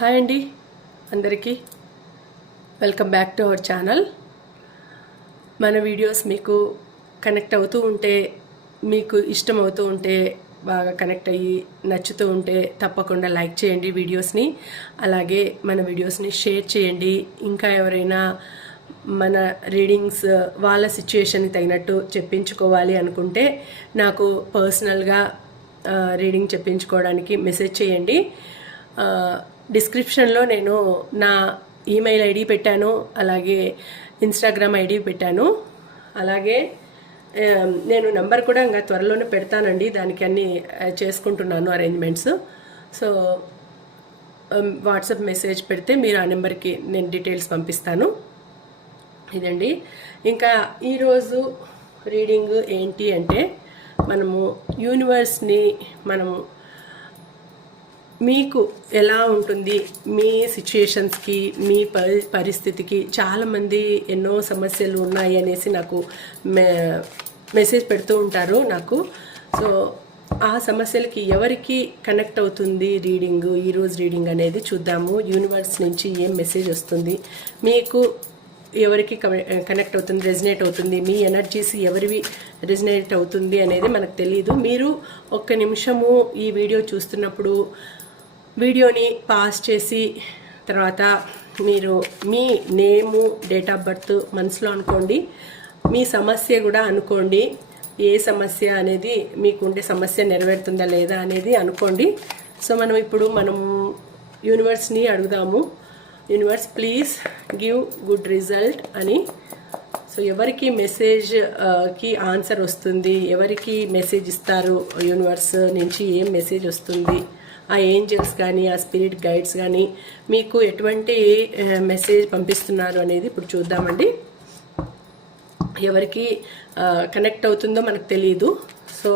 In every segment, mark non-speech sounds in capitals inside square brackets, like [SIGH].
Hi అండి అందరికీ. Welcome back to our channel మన వీడియోస్ మీకు కనెక్ట్ అవుతూ ఉంటే మీకు ఇష్టం అవుతూ ఉంటే బాగా కనెక్ట్ అయ్యి నచ్చుతూ ఉంటే తప్పకుండా లైక్ చేయండి వీడియోస్ని అలాగే మన వీడియోస్ని షేర్ చేయండి. ఇంకా ఎవరైనా మన రీడింగ్స్ వాళ్ళ సిచ్యుయేషన్కి తగినట్టు చెప్పించుకోవాలి అనుకుంటే నాకు పర్సనల్గా రీడింగ్ చెప్పించుకోవడానికి మెసేజ్ చేయండి. డిస్క్రిప్షన్లో నేను నా ఈమెయిల్ ఐడి పెట్టాను అలాగే ఇన్స్టాగ్రామ్ ఐడి పెట్టాను. అలాగే నేను నంబర్ కూడా ఇంకా త్వరలోనే పెడతానండి. దానికి అన్ని చేసుకుంటున్నాను అరేంజ్మెంట్స్. సో వాట్సాప్ మెసేజ్ పెడితే మీరు ఆ నెంబర్కి నేను డీటెయిల్స్ పంపిస్తాను. ఇదండి. ఇంకా ఈరోజు రీడింగ్ ఏంటి అంటే మనము యూనివర్స్ని మనము మీకు ఎలా ఉంటుంది మీ సిచ్యుయేషన్స్కి మీ పరి పరిస్థితికి? చాలామంది ఎన్నో సమస్యలు ఉన్నాయి అనేసి నాకు మె మెసేజ్ పెడుతూ ఉంటారు నాకు. సో ఆ సమస్యలకి ఎవరికి కనెక్ట్ అవుతుంది రీడింగ్ ఈరోజు రీడింగ్ అనేది చూద్దాము. యూనివర్స్ నుంచి ఏం మెసేజ్ వస్తుంది? మీకు ఎవరికి కనెక్ట్ అవుతుంది రెజినేట్ అవుతుంది? మీ ఎనర్జీస్ ఎవరివి రెజినేట్ అవుతుంది అనేది మనకు తెలియదు మీరు ఒక్క నిమిషము ఈ వీడియో చూస్తున్నప్పుడు వీడియోని పాస్ చేసి తర్వాత మీరు మీ నేము డేట్ ఆఫ్ బర్త్ మనసులో అనుకోండి. మీ సమస్య కూడా అనుకోండి. ఏ సమస్య అనేది మీకు ఉండే సమస్య నెరవేరుతుందా లేదా అనేది అనుకోండి. సో మనం ఇప్పుడు మనం యూనివర్స్ని అడుగుదాము. Universe please give good result అని. సో ఎవరికి మెసేజ్కి ఆన్సర్ వస్తుంది? ఎవరికి మెసేజ్ ఇస్తారు? యూనివర్స్ నుంచి ఏం మెసేజ్ వస్తుంది? ఆ ఏంజల్స్ కానీ ఆ స్పిరిట్ గైడ్స్ కానీ మీకు ఎటువంటి మెసేజ్ పంపిస్తున్నారు అనేది ఇప్పుడు చూద్దామండి. ఎవరికి కనెక్ట్ అవుతుందో మనకు తెలియదు సో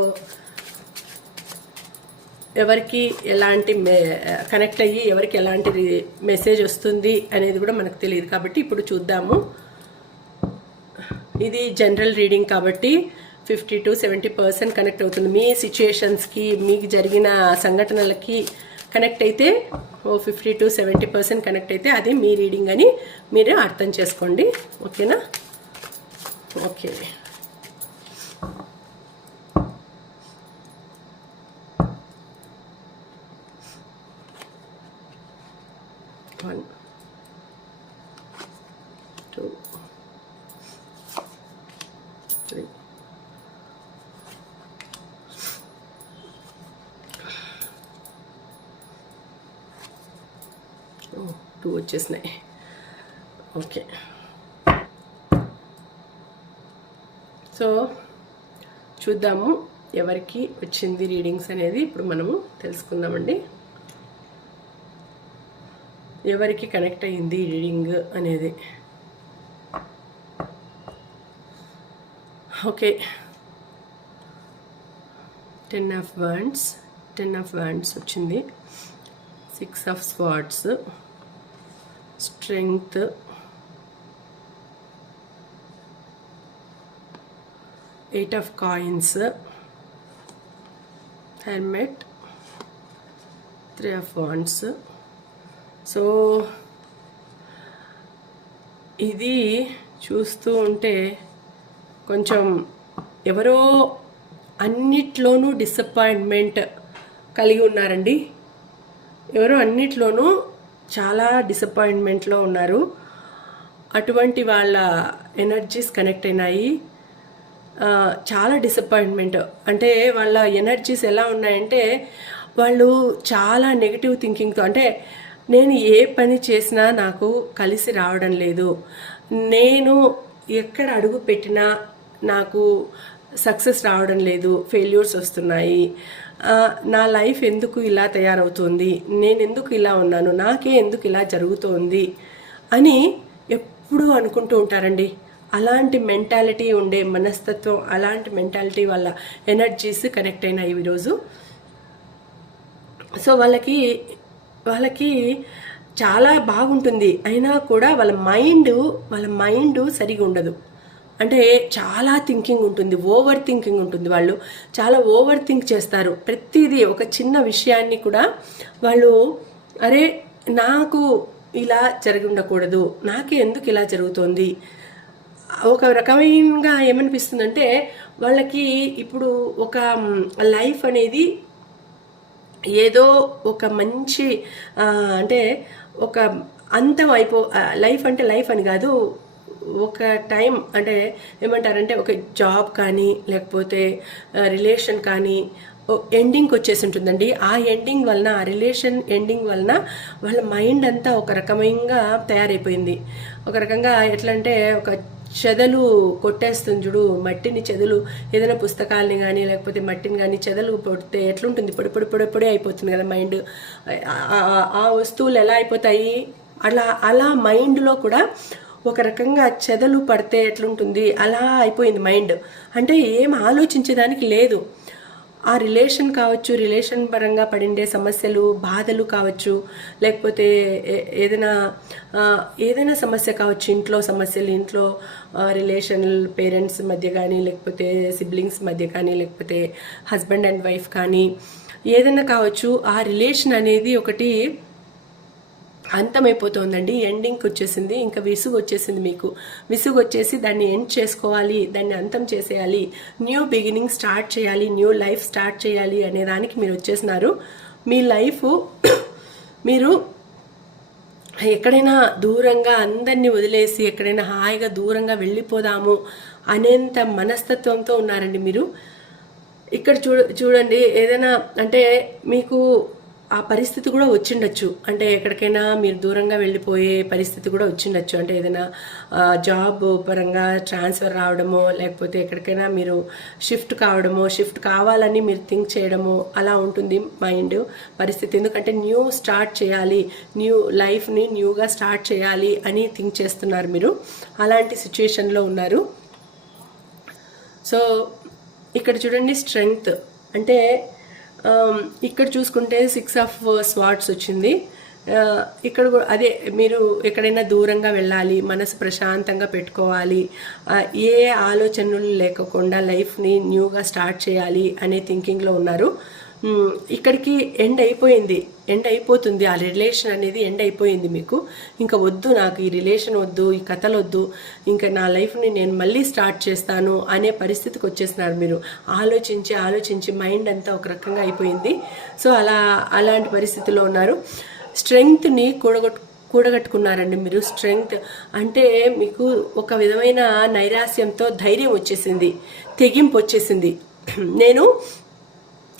ఎవరికి ఎలాంటి మె కనెక్ట్ అయ్యి ఎవరికి ఎలాంటి మెసేజ్ వస్తుంది అనేది కూడా మనకు తెలియదు కాబట్టి ఇప్పుడు చూద్దాము. ఇది జనరల్ రీడింగ్ కాబట్టి fifty to seventy percent connect అవుతుంది. మీ సిచ్యుయేషన్స్కి మీకు జరిగిన సంఘటనలకి కనెక్ట్ అయితే ఓ fifty to seventy percent connect అయితే అది మీ రీడింగ్ అని మీరు అర్థం చేసుకోండి. ఓకేనా? Okay one two three two వచ్చేసినాయి ఓకే సో చూద్దాము ఎవరికి వచ్చింది రీడింగ్స్ అనేది. ఇప్పుడు మనము తెలుసుకుందామండి. ఎవరికి కనెక్ట్ అయ్యింది రీడింగ్ అనేది? Okay. Ten of wands ten of wands వచ్చింది. Six of swords strength eight of coins hermit three of wands so ఇది చూస్తూ ఉంటే కొంచెం ఎవరో అన్నిట్లోనూ డిసప్పాయింట్మెంట్ కలిగి ఉన్నారండి. ఎవరో అన్నిట్లోనూ చాలా డిసప్పాయింట్మెంట్లో ఉన్నారు. అటువంటి వాళ్ళ ఎనర్జీస్ కనెక్ట్ అయినాయి. చాలా డిసప్పాయింట్మెంట్ అంటే వాళ్ళ ఎనర్జీస్ ఎలా ఉన్నాయంటే వాళ్ళు చాలా నెగిటివ్ థింకింగ్తో అంటే నేను ఏ పని చేసినా నాకు కలిసి రావడం లేదు. నేను ఎక్కడ అడుగు పెట్టినా నాకు సక్సెస్ రావడం లేదు ఫెయిల్యూర్స్ వస్తున్నాయి. నా లైఫ్ ఎందుకు ఇలా తయారవుతుంది? నేను ఎందుకు ఇలా ఉన్నాను? నాకే ఎందుకు ఇలా జరుగుతోంది? అని ఎప్పుడూ అనుకుంటూ ఉంటారండి. అలాంటి మెంటాలిటీ ఉండే మనస్తత్వం అలాంటి మెంటాలిటీ వాళ్ళ ఎనర్జీస్ కనెక్ట్ అయినాయి ఈరోజు. సో వాళ్ళకి వాళ్ళకి చాలా బాగుంటుంది. అయినా కూడా వాళ్ళ మైండ్ వాళ్ళ మైండ్ సరిగా ఉండదు. అంటే చాలా థింకింగ్ ఉంటుంది ఓవర్ థింకింగ్ ఉంటుంది వాళ్ళు. చాలా ఓవర్ థింక్ చేస్తారు. ప్రతిదీ ఒక చిన్న విషయాన్ని కూడా వాళ్ళు అరే నాకు ఇలా జరిగి ఉండకూడదు నాకే ఎందుకు ఇలా జరుగుతోంది? ఒక రకమైనగా ఏమనిపిస్తుందంటే వాళ్ళకి ఇప్పుడు ఒక లైఫ్ అనేది ఏదో ఒక మంచి అంటే ఒక అంతం అయిపో లైఫ్ అంటే లైఫ్ అని కాదు ఒక టైం అంటే ఏమంటారంటే ఒక జాబ్ కానీ లేకపోతే రిలేషన్ కానీ ఎండింగ్కి వచ్చేసి ఉంటుందండి. ఆ ఎండింగ్ వలన ఆ రిలేషన్ ఎండింగ్ వలన వాళ్ళ మైండ్ అంతా ఒక రకమైన తయారైపోయింది. ఒక రకంగా ఎట్లా అంటే ఒక చెదలు కొట్టేస్తుంది చూడు మట్టిని చెదలు ఏదైనా పుస్తకాలని కానీ లేకపోతే మట్టిని కానీ చెదలు కొడితే ఎట్లుంటుంది? పొడి పొడి పొడి పొడి అయిపోతుంది కదా మైండ్ ఆ వస్తువులు ఎలా అయిపోతాయి? అలా అలా మైండ్లో కూడా ఒక రకంగా చెదలు పడితే ఎట్లుంటుంది? అలా అయిపోయింది మైండ్ అంటే ఏం ఆలోచించేదానికి లేదు. ఆ రిలేషన్ కావచ్చు రిలేషన్ పరంగా పడిండే సమస్యలు బాధలు కావచ్చు లేకపోతే ఏ- ఏదైనా ఏదైనా సమస్య కావచ్చు ఇంట్లో సమస్యలు ఇంట్లో రిలేషన్ పేరెంట్స్ మధ్య కానీ లేకపోతే సిబ్లింగ్స్ మధ్య కానీ లేకపోతే హస్బెండ్ అండ్ వైఫ్ కానీ ఏదైనా కావచ్చు ఆ రిలేషన్ అనేది ఒకటి అంతమైపోతుందండి. ఎండింగ్కి వచ్చేసింది. ఇంకా విసుగు వచ్చేసింది మీకు. విసుగు వచ్చేసి దాన్ని ఎండ్ చేసుకోవాలి. దాన్ని అంతం చేసేయాలి. న్యూ బిగినింగ్ స్టార్ట్ చేయాలి. న్యూ లైఫ్ స్టార్ట్ చేయాలి అనే దానికి మీరు వచ్చేసినారు. మీ లైఫ్ మీరు ఎక్కడైనా దూరంగా అందరినీ వదిలేసి ఎక్కడైనా హాయిగా దూరంగా వెళ్ళిపోదాము అనేంత మనస్తత్వంతో ఉన్నారండి మీరు. ఇక్కడ చూడ చూడండి ఏదైనా అంటే మీకు ఆ పరిస్థితి కూడా వచ్చిండొచ్చు. అంటే ఎక్కడికైనా మీరు దూరంగా వెళ్ళిపోయే పరిస్థితి కూడా వచ్చిండొచ్చు. అంటే ఏదైనా జాబ్ పరంగా ట్రాన్స్ఫర్ రావడమో లేకపోతే ఎక్కడికైనా మీరు షిఫ్ట్ కావడమో షిఫ్ట్ కావాలని మీరు థింక్ చేయడమో అలా ఉంటుంది మైండ్ పరిస్థితి. ఎందుకంటే న్యూ స్టార్ట్ చేయాలి న్యూ లైఫ్ని న్యూగా స్టార్ట్ చేయాలి అని థింక్ చేస్తున్నారు మీరు. అలాంటి సిచ్యుయేషన్లో ఉన్నారు. సో ఇక్కడ చూడండి స్ట్రెంగ్త్. అంటే Um, ఇక్కడ చూసుకుంటే సిక్స్ ఆఫ్ స్వాట్స్ వచ్చింది. Uh, ఇక్కడ కూడా అదే మీరు ఎక్కడైనా దూరంగా వెళ్ళాలి మనసు ప్రశాంతంగా పెట్టుకోవాలి ఏ ఆలోచనలు లేకుండా లైఫ్ని న్యూగా స్టార్ట్ చేయాలి అనే థింకింగ్లో ఉన్నారు. ఇక్కడికి ఎండ్ అయిపోయింది. ఎండ్ అయిపోతుంది. ఆ రిలేషన్ అనేది ఎండ్ అయిపోయింది మీకు. ఇంకా వద్దు నాకు ఈ రిలేషన్ వద్దు ఈ కథలు వద్దు. ఇంకా నా లైఫ్ని నేను మళ్ళీ స్టార్ట్ చేస్తాను అనే పరిస్థితికి వచ్చేసినారు మీరు. ఆలోచించి ఆలోచించి మైండ్ అంతా ఒక రకంగా అయిపోయింది. సో అలా అలాంటి పరిస్థితిలో ఉన్నారు. స్ట్రెంగ్త్ని కూడగొట్టు కూడగట్టుకున్నారండి మీరు. స్ట్రెంగ్త్ అంటే మీకు ఒక విధమైన నైరాస్యంతో ధైర్యం వచ్చేసింది. తెగింపు వచ్చేసింది. [CLEARS THROAT] నేను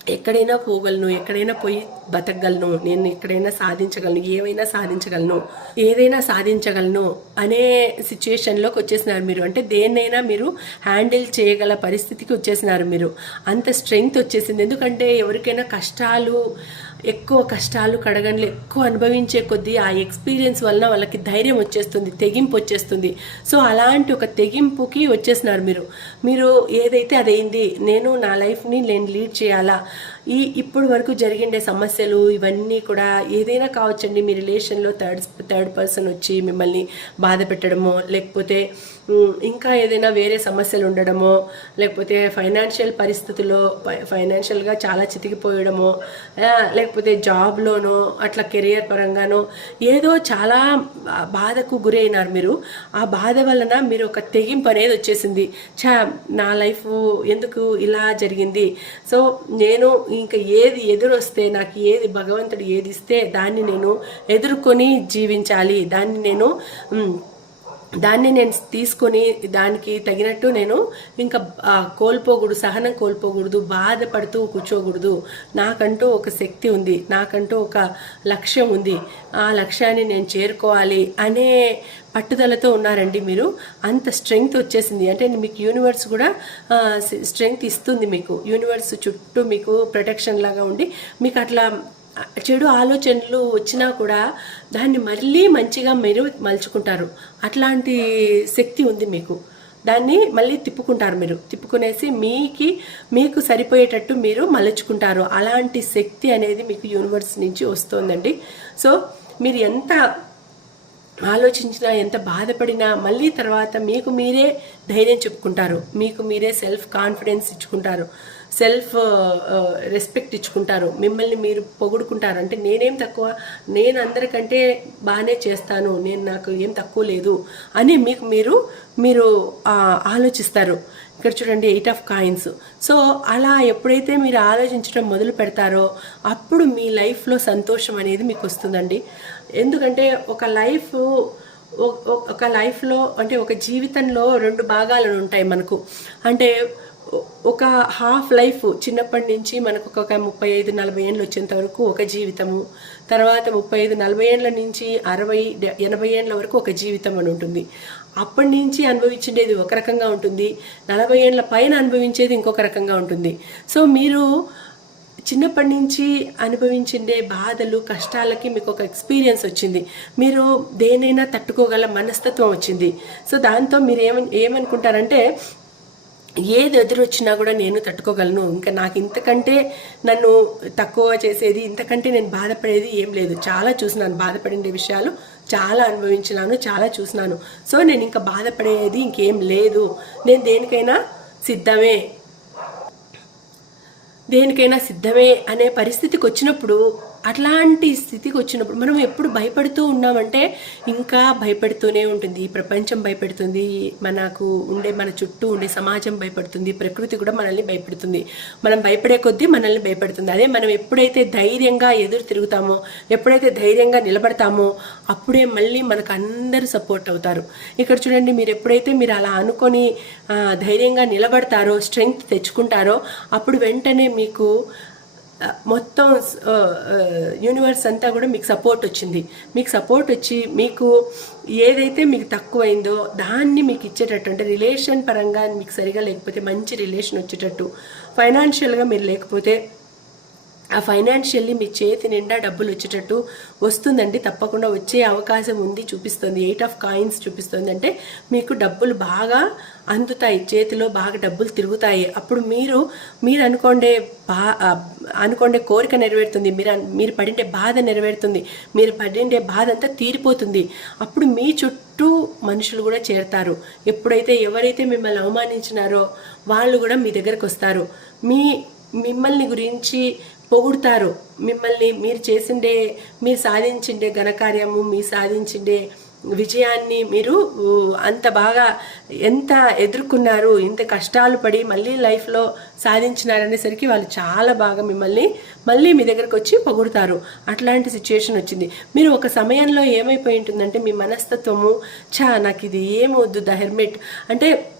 ఎక్కడైనా పోగలను ఎక్కడైనా పోయి బతకగలను నేను ఎక్కడైనా సాధించగలను ఏవైనా సాధించగలను ఏదైనా సాధించగలను అనే సిచ్యుయేషన్లోకి వచ్చేసినారు మీరు. అంటే దేన్నైనా మీరు హ్యాండిల్ చేయగల పరిస్థితికి వచ్చేసినారు మీరు. అంత స్ట్రెంగ్త్ వచ్చేసింది. ఎందుకంటే ఎవరికైనా కష్టాలు ఎక్కువ కష్టాలు కడగండ్లు ఎక్కువ అనుభవించే కొద్దీ ఆ ఎక్స్పీరియన్స్ వలన వాళ్ళకి ధైర్యం వచ్చేస్తుంది తెగింపు వచ్చేస్తుంది. సో అలాంటి ఒక తెగింపుకి వచ్చేసినారు మీరు. మీరు ఏదైతే అదైంది నేను నా లైఫ్ని నేను లీడ్ చేయాలా? ఈ ఇప్పుడు వరకు జరిగిండే సమస్యలు ఇవన్నీ కూడా ఏదైనా కావచ్చండి మీ రిలేషన్లో థర్డ్ థర్డ్ పర్సన్ వచ్చి మిమ్మల్ని బాధ పెట్టడమో లేకపోతే ఇంకా ఏదైనా వేరే సమస్యలు ఉండడమో లేకపోతే ఫైనాన్షియల్ పరిస్థితుల్లో ఫైనాన్షియల్గా చాలా చితికిపోయడమో లేకపోతే జాబ్లోనో అట్లా కెరియర్ పరంగానో ఏదో చాలా బాధకు గురైనారు మీరు. ఆ బాధ వలన మీరు ఒక తెగింపు అనేది వచ్చేసింది. చా నా లైఫ్ ఎందుకు ఇలా జరిగింది? సో నేను ఇంకా ఏది ఎదురొస్తే నాకు ఏది భగవంతుడు ఏది ఇస్తే దాన్ని నేను ఎదుర్కొని జీవించాలి. దాన్ని నేను దాన్ని నేను తీసుకొని దానికి తగినట్టు నేను ఇంకా కోల్పోకూడదు సహనం కోల్పోకూడదు బాధపడుతూ కూర్చోకూడదు. నాకంటూ ఒక శక్తి ఉంది నాకంటూ ఒక లక్ష్యం ఉంది. ఆ లక్ష్యాన్ని నేను చేరుకోవాలి అనే పట్టుదలతో ఉన్నారండి మీరు. అంత స్ట్రెంగ్త్ వచ్చేసింది. అంటే మీకు యూనివర్స్ కూడా స్ట్రెంగ్త్ ఇస్తుంది మీకు. యూనివర్స్ చుట్టూ మీకు ప్రొటెక్షన్ లాగా ఉండి మీకు అట్లా చెడు ఆలోచనలు వచ్చినా కూడా దాన్ని మళ్ళీ మంచిగా మీరు మలుచుకుంటారు. అట్లాంటి శక్తి ఉంది మీకు. దాన్ని మళ్ళీ తిప్పుకుంటారు మీరు. తిప్పుకునేసి మీకి మీకు సరిపోయేటట్టు మీరు మలుచుకుంటారు. అలాంటి శక్తి అనేది మీకు యూనివర్స్ నుంచి వస్తుందండి. సో మీరు ఎంత ఆలోచించినా ఎంత బాధపడినా మళ్ళీ తర్వాత మీకు మీరే ధైర్యం చెప్పుకుంటారు. మీకు మీరే సెల్ఫ్ కాన్ఫిడెన్స్ ఇచ్చుకుంటారు. సెల్ఫ్ రెస్పెక్ట్ ఇచ్చుకుంటారు. మిమ్మల్ని మీరు పొగుడుకుంటారు. అంటే నేనేం తక్కువ నేను అందరికంటే బాగానే చేస్తాను. నేను నాకు ఏం తక్కువ లేదు అని మీకు మీరు మీరు ఆలోచిస్తారు. ఇక్కడ చూడండి ఎయిట్ ఆఫ్ కాయిన్స్. సో అలా ఎప్పుడైతే మీరు ఆలోచించడం మొదలు పెడతారో అప్పుడు మీ లైఫ్లో సంతోషం అనేది మీకు వస్తుందండి. ఎందుకంటే ఒక లైఫ్ ఒక లైఫ్లో అంటే ఒక జీవితంలో రెండు భాగాలు ఉంటాయి మనకు. అంటే ఒక హాఫ్ లైఫ్ చిన్నప్పటి నుంచి మనకు ఒక ముప్పై ఐదు నలభై ఏళ్ళు వచ్చేంత వరకు ఒక జీవితము. తర్వాత ముప్పై ఐదు నలభై ఏళ్ళ నుంచి అరవై డె- ఎనభై ఏళ్ళ వరకు ఒక జీవితం అని ఉంటుంది. అప్పటి నుంచి అనుభవించేది ఒక రకంగా ఉంటుంది. నలభై ఏళ్ళ పైన అనుభవించేది ఇంకొక రకంగా ఉంటుంది. సో మీరు చిన్నప్పటి నుంచి అనుభవించిండే బాధలు కష్టాలకి మీకు ఒక ఎక్స్పీరియన్స్ వచ్చింది. మీరు దేనైనా తట్టుకోగల మనస్తత్వం వచ్చింది. సో దాంతో మీరు ఏమని ఏమనుకుంటారంటే ఏది ఎదురొచ్చినా కూడా నేను తట్టుకోగలను. ఇంకా నాకు ఇంతకంటే నన్ను తక్కువ చేసేది ఇంతకంటే నేను బాధపడేది ఏం లేదు. చాలా చూసినాను బాధపడే విషయాలు చాలా అనుభవించినాను చాలా చూసినాను. సో నేను ఇంకా బాధపడేది ఇంకేం లేదు. నేను దేనికైనా సిద్ధమే. దేనికైనా సిద్ధమే అనే పరిస్థితికి వచ్చినప్పుడు అట్లాంటి స్థితికి వచ్చినప్పుడు మనం ఎప్పుడు భయపడుతూ ఉన్నామంటే ఇంకా భయపడుతూనే ఉంటుంది. ప్రపంచం భయపెడుతుంది. మనకు ఉండే మన చుట్టూ ఉండే సమాజం భయపడుతుంది. ప్రకృతి కూడా మనల్ని భయపెడుతుంది. మనం భయపడే కొద్దీ మనల్ని భయపెడుతుంది. అదే మనం ఎప్పుడైతే ధైర్యంగా ఎదురు తిరుగుతామో ఎప్పుడైతే ధైర్యంగా నిలబడతామో అప్పుడే మళ్ళీ మనకు అందరూ సపోర్ట్ అవుతారు. ఇక్కడ చూడండి మీరు ఎప్పుడైతే మీరు అలా అనుకొని ధైర్యంగా నిలబడతారో స్ట్రెంగ్త్ తెచ్చుకుంటారో అప్పుడు వెంటనే మీకు మొత్తం యూనివర్స్ అంతా కూడా మీకు సపోర్ట్ వచ్చింది. మీకు సపోర్ట్ వచ్చి మీకు ఏదైతే మీకు తక్కువైందో దాన్ని మీకు ఇచ్చేటట్టు అంటే రిలేషన్ పరంగా మీకు సరిగా లేకపోతే మంచి రిలేషన్ వచ్చేటట్టు ఫైనాన్షియల్గా మీరు లేకపోతే ఆ ఫైనాన్షియల్లీ మీ చేతి నిండా డబ్బులు వచ్చేటట్టు వస్తుందండి. తప్పకుండా వచ్చే అవకాశం ఉంది చూపిస్తుంది. ఎయిట్ ఆఫ్ కాయిన్స్ చూపిస్తుంది. అంటే మీకు డబ్బులు బాగా అందుతాయి చేతిలో బాగా డబ్బులు తిరుగుతాయి. అప్పుడు మీరు మీరు అనుకోండే బా అనుకోండే కోరిక నెరవేరుతుంది. మీరు మీరు పడిండే బాధ నెరవేరుతుంది. మీరు పడిండే బాధ అంతా తీరిపోతుంది. అప్పుడు మీ చుట్టూ మనుషులు కూడా చేరతారు. ఎప్పుడైతే ఎవరైతే మిమ్మల్ని అవమానించినారో వాళ్ళు కూడా మీ దగ్గరకు వస్తారు. మీ మిమ్మల్ని గురించి పొగుడుతారు. మిమ్మల్ని మీరు చేసిండే మీరు సాధించిండే ఘనకార్యము మీరు సాధించిండే విజయాన్ని మీరు అంత బాగా ఎంత ఎదుర్కొన్నారు ఇంత కష్టాలు పడి మళ్ళీ లైఫ్లో సాధించినారనేసరికి వాళ్ళు చాలా బాగా మిమ్మల్ని మళ్ళీ మీ దగ్గరకు వచ్చి పొగుడుతారు. అట్లాంటి సిచ్యుయేషన్ వచ్చింది. మీరు ఒక సమయంలో ఏమైపోయి ఉంటుందంటే మీ మనస్తత్వము చా నాకు ఇది ఏమొద్దు ద హెర్మెట్. అంటే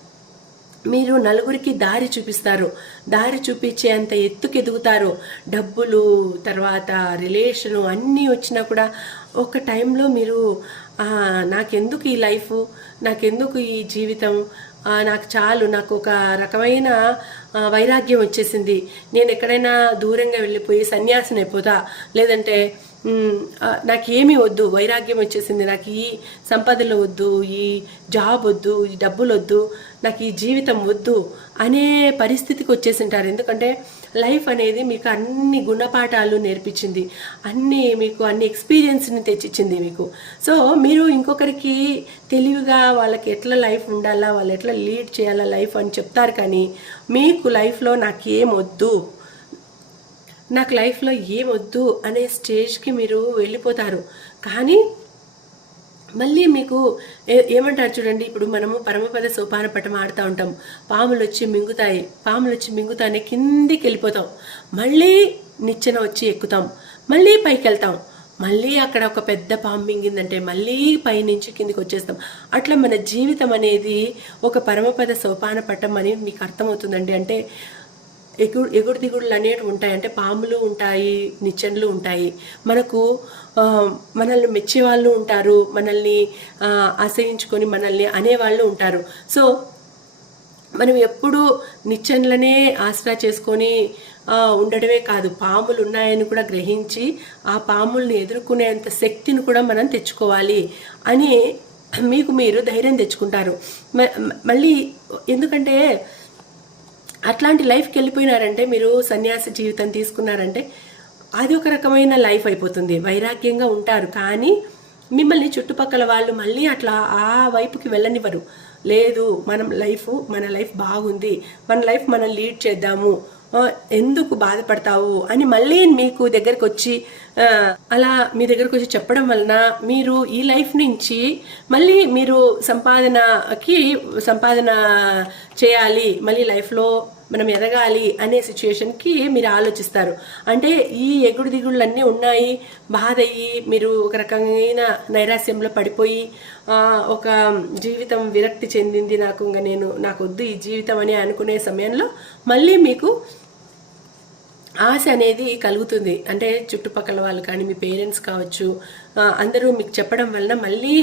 మీరు నలుగురికి దారి చూపిస్తారు. దారి చూపించే అంత ఎత్తుకెదుగుతారు. డబ్బులు తర్వాత రిలేషను అన్నీ వచ్చినా కూడా ఒక టైంలో మీరు నాకెందుకు ఈ లైఫ్? నాకెందుకు ఈ జీవితం? నాకు చాలు నాకు ఒక రకమైన వైరాగ్యం వచ్చేసింది. నేను ఎక్కడైనా దూరంగా వెళ్ళిపోయి సన్యాసిని అయిపోతా. లేదంటే నాకు ఆ, నాకేమీ వద్దు. వైరాగ్యం వచ్చేసింది. నాకు ఈ సంపదలు వద్దు ఈ జాబ్ వద్దు ఈ డబ్బులు వద్దు నాకు ఈ జీవితం వద్దు అనే పరిస్థితికి వచ్చేసింటారు. ఎందుకంటే లైఫ్ అనేది మీకు అన్ని గుణపాఠాలు నేర్పించింది. అన్ని మీకు అన్ని ఎక్స్పీరియన్స్ని తెచ్చిచ్చింది మీకు. సో మీరు ఇంకొకరికి తెలివిగా వాళ్ళకి ఎట్లా లైఫ్ ఉండాలా వాళ్ళు ఎట్లా లీడ్ చేయాలా లైఫ్ అని చెప్తారు కానీ మీకు లైఫ్లో నాకేం వద్దు. నాకు లైఫ్లో ఏమొద్దు అనే స్టేజ్కి మీరు వెళ్ళిపోతారు. కానీ మళ్ళీ మీకు ఏ- ఏమంటారు చూడండి ఇప్పుడు మనము పరమపద సోపాన పటం ఆడుతూ ఉంటాం. పాములు వచ్చి మింగుతాయి పాములు వచ్చి మింగుతానే కిందికి వెళ్ళిపోతాం. మళ్ళీ నిచ్చెన వచ్చి ఎక్కుతాం మళ్ళీ పైకి వెళ్తాం. మళ్ళీ అక్కడ ఒక పెద్ద పాము మింగిందంటే మళ్ళీ పైనుంచి కిందికి వచ్చేస్తాం. అట్లా మన జీవితం అనేది ఒక పరమపద సోపాన పటం అని మీకు అర్థమవుతుందండి. అంటే ఎగుడు ఎగుడు దిగుడులు అనేవి ఉంటాయి. అంటే పాములు ఉంటాయి నిచ్చెనలు ఉంటాయి. మనకు మనల్ని మెచ్చేవాళ్ళు ఉంటారు మనల్ని ఆశ్రయించుకొని మనల్ని అనేవాళ్ళు ఉంటారు. సో మనం ఎప్పుడు నిచ్చెనలనే ఆసరా చేసుకొని ఉండడమే కాదు. పాములు ఉన్నాయని కూడా గ్రహించి ఆ పాముల్ని ఎదుర్కొనేంత శక్తిని కూడా మనం తెచ్చుకోవాలి అని మీకు మీరు ధైర్యం తెచ్చుకుంటారు. మ- మళ్ళీ ఎందుకంటే అట్లాంటి లైఫ్కి వెళ్ళిపోయినారంటే మీరు సన్యాసి జీవితం తీసుకున్నారంటే అది ఒక రకమైన లైఫ్ అయిపోతుంది. వైరాగ్యంగా ఉంటారు. కానీ మిమ్మల్ని చుట్టుపక్కల వాళ్ళు మళ్ళీ అట్లా ఆ వైపుకి వెళ్ళనివ్వరు. లేదు మనం లైఫ్ మన లైఫ్ బాగుంది. మన లైఫ్ మనం లీడ్ చేద్దాము. ఎందుకు బాధపడతావు అని మళ్ళీ మీకు దగ్గరకు వచ్చి అలా మీ దగ్గరకు వచ్చి చెప్పడం వలన మీరు ఈ లైఫ్ నుంచి మళ్ళీ మీరు సంపాదనకి సంపాదన చేయాలి మళ్ళీ లైఫ్లో మనం ఎదగాలి అనే సిచ్యుయేషన్కి మీరు ఆలోచిస్తారు. అంటే ఈ ఎగుడు దిగుళ్ళన్నీ ఉన్నాయి బాధ అయ్యి మీరు ఒక రకమైన నైరాస్యంలో పడిపోయి ఒక జీవితం విరక్తి చెందింది నాకు ఇంకా నేను నాకు వద్దు ఈ జీవితం అని అనుకునే సమయంలో మళ్ళీ మీకు ఆశ అనేది కలుగుతుంది. అంటే చుట్టుపక్కల వాళ్ళు కానీ మీ పేరెంట్స్ కావచ్చు అందరూ మీకు చెప్పడం వలన మళ్ళీ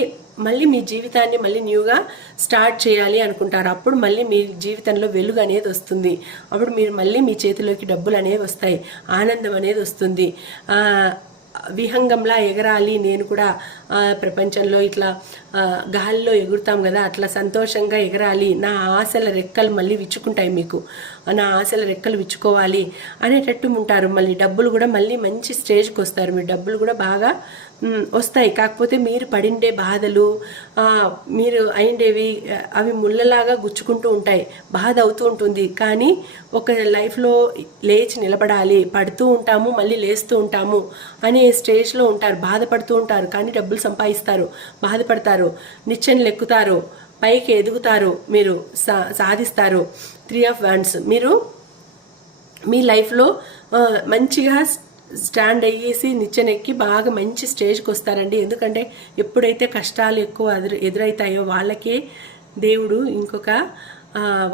మళ్ళీ మీ జీవితాన్ని మళ్ళీ న్యూగా స్టార్ట్ చేయాలి అనుకుంటారు. అప్పుడు మళ్ళీ మీ జీవితంలో వెలుగు అనేది వస్తుంది. అప్పుడు మీరు మళ్ళీ మీ చేతిలోకి డబ్బులు అనేవి వస్తాయి. ఆనందం అనేది వస్తుంది. విహంగంలా ఎగరాలి. నేను కూడా ప్రపంచంలో ఇట్లా గాల్లో ఎగురుతాం కదా అట్లా సంతోషంగా ఎగరాలి. నా ఆశల రెక్కలు మళ్ళీ విచ్చుకుంటాయి మీకు. నా ఆశల రెక్కలు విచ్చుకోవాలి అనేటట్టు ఉంటారు. మళ్ళీ డబ్బులు కూడా మళ్ళీ మంచి స్టేజ్కి వస్తారు. మీ డబ్బులు కూడా బాగా వస్తాయి. కాకపోతే మీరు పడిండే బాధలు మీరు అయిండేవి అవి ముళ్ళలాగా గుచ్చుకుంటూ ఉంటాయి. బాధ అవుతూ ఉంటుంది. కానీ ఒక లైఫ్లో లేచి నిలబడాలి. పడుతూ ఉంటాము మళ్ళీ లేస్తూ ఉంటాము అనే స్టేజ్లో ఉంటారు. బాధపడుతూ ఉంటారు. కానీ డబ్బులు సంపాదిస్తారు. బాధపడతారు. నిచ్చెనలు ఎక్కుతారు. పైకి ఎదుగుతారు. మీరు సా సాధిస్తారు. త్రీ ఆఫ్ వ్యాండ్స్ మీరు మీ లైఫ్లో మంచిగా స్టాండ్ అయ్యేసి నిచ్చెనెక్కి బాగా మంచి స్టేజ్కి వస్తారండి. ఎందుకంటే ఎప్పుడైతే కష్టాలు ఎక్కువ ఎదురు ఎదురవుతాయో వాళ్ళకే దేవుడు ఇంకొక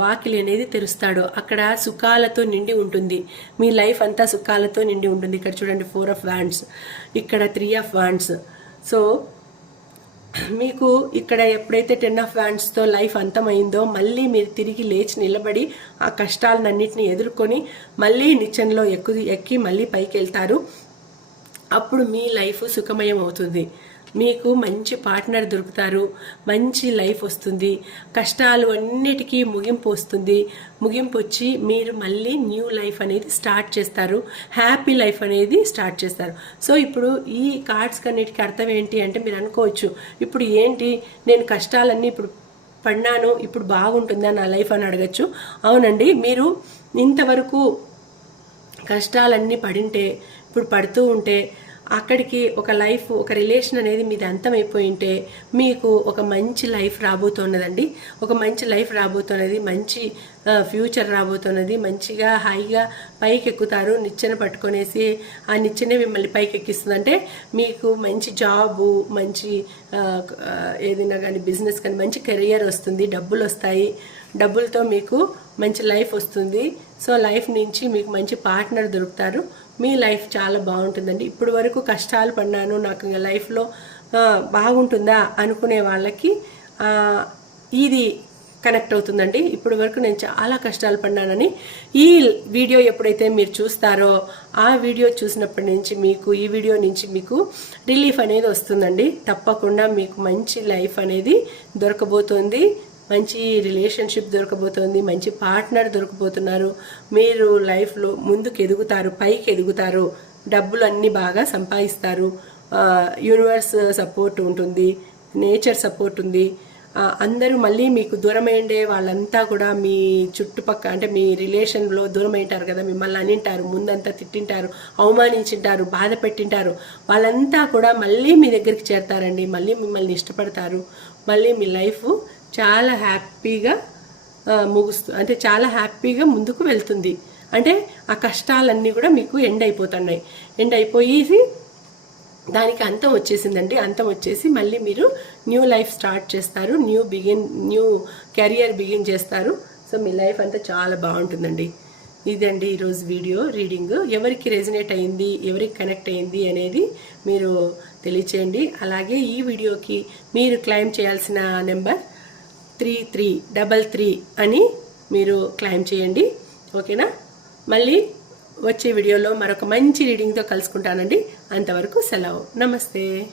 వాకిలి అనేది తెరుస్తాడు. అక్కడ సుఖాలతో నిండి ఉంటుంది. మీ లైఫ్ అంతా సుఖాలతో నిండి ఉంటుంది. ఇక్కడ చూడండి ఫోర్ ఆఫ్ వ్యాండ్స్ ఇక్కడ త్రీ ఆఫ్ వ్యాండ్స్ సో మీకు ఇక్కడ ఎప్పుడైతే టెన్ ఆఫ్ వ్యాండ్స్తో లైఫ్ అంతమైందో మళ్ళీ మీరు తిరిగి లేచి నిలబడి ఆ కష్టాలన్నింటినీ ఎదుర్కొని మళ్ళీ నిచ్చెనలో ఎక్కు ఎక్కి మళ్ళీ పైకి వెళ్తారు అప్పుడు మీ లైఫ్ సుఖమయం అవుతుంది మీకు మంచి పార్ట్నర్ దొరుకుతారు మంచి లైఫ్ వస్తుంది కష్టాలు అన్నిటికీ ముగింపు వస్తుంది. ముగింపు వచ్చి మీరు మళ్ళీ న్యూ లైఫ్ అనేది స్టార్ట్ చేస్తారు హ్యాపీ లైఫ్ అనేది స్టార్ట్ చేస్తారు. సో ఇప్పుడు ఈ కార్డ్స్ అన్నిటికీ అర్థం ఏంటి అంటే మీరు అనుకోవచ్చు ఇప్పుడు ఏంటి నేను కష్టాలన్నీ ఇప్పుడు పడినాను ఇప్పుడు బాగుంటుందా నా లైఫ్ అని అడగచ్చు. అవునండి మీరు ఇంతవరకు కష్టాలన్నీ పడింటే ఇప్పుడు పడుతూ ఉంటే అక్కడికి ఒక లైఫ్ ఒక రిలేషన్ అనేది మీది అంతమైపోయి ఉంటే మీకు ఒక మంచి లైఫ్ రాబోతున్నదండి. ఒక మంచి లైఫ్ రాబోతున్నది మంచి ఫ్యూచర్ రాబోతున్నది. మంచిగా హాయిగా పైకి ఎక్కుతారు నిచ్చెన పట్టుకొనేసి ఆ నిచ్చెనే మిమ్మల్ని పైకి ఎక్కిస్తుంది అంటే మీకు మంచి జాబు మంచి ఏదైనా కానీ బిజినెస్ కానీ మంచి కెరియర్ వస్తుంది. డబ్బులు వస్తాయి డబ్బులతో మీకు మంచి లైఫ్ వస్తుంది. సో లైఫ్ నుంచి మీకు మంచి పార్ట్నర్ దొరుకుతారు. మీ లైఫ్ చాలా బాగుంటుందండి. ఇప్పటి వరకు కష్టాలు పడినాను నాకు ఇంకా లైఫ్లో బాగుంటుందా అనుకునే వాళ్ళకి ఇది కనెక్ట్ అవుతుందండి. ఇప్పటి వరకు నేను చాలా కష్టాలు పడినానని ఈ వీడియో ఎప్పుడైతే మీరు చూస్తారో ఆ వీడియో చూసినప్పటి నుంచి మీకు ఈ వీడియో నుంచి మీకు రిలీఫ్ అనేది వస్తుందండి. తప్పకుండా మీకు మంచి లైఫ్ అనేది దొరకబోతోంది. మంచి రిలేషన్షిప్ దొరకబోతోంది మంచి పార్ట్నర్ దొరకబోతున్నారు. మీరు లైఫ్లో ముందుకు ఎదుగుతారు పైకి ఎదుగుతారు డబ్బులు అన్నీ బాగా సంపాదిస్తారు. యూనివర్స్ సపోర్ట్ ఉంటుంది నేచర్ సపోర్ట్ ఉంది. అందరూ మళ్ళీ మీకు దూరమైండే వాళ్ళంతా కూడా మీ చుట్టుపక్క అంటే మీ రిలేషన్లో దూరమైంటారు కదా మిమ్మల్ని అనింటారు ముందంతా తిట్టింటారు అవమానించింటారు బాధ పెట్టింటారు. వాళ్ళంతా కూడా మళ్ళీ మీ దగ్గరికి చేరతారండి మళ్ళీ మిమ్మల్ని ఇష్టపడతారు మళ్ళీ మీ లైఫ్ చాలా హ్యాపీగా ముగుస్తు అంటే చాలా హ్యాపీగా ముందుకు వెళ్తుంది. అంటే ఆ కష్టాలన్నీ కూడా మీకు ఎండ్ అయిపోతున్నాయి. ఎండ్ అయిపోయేసి దానికి అంతం వచ్చేసిందండి. అంతం వచ్చేసి మళ్ళీ మీరు న్యూ లైఫ్ స్టార్ట్ చేస్తారు. New begin new career begin చేస్తారు. సో మీ లైఫ్ అంతా చాలా బాగుంటుందండి. ఇదండి ఈరోజు వీడియో రీడింగ్. ఎవరికి రెజినేట్ అయింది ఎవరికి కనెక్ట్ అయింది అనేది మీరు తెలియచేయండి. అలాగే ఈ వీడియోకి మీరు క్లైమ్ చేయాల్సిన number three three double three అని మీరు క్లైమ్ చేయండి. ఓకేనా? మళ్ళీ వచ్చే వీడియోలో మరొక మంచి రీడింగ్తో కలుసుకుంటానండి. అంతవరకు సెలవు. నమస్తే.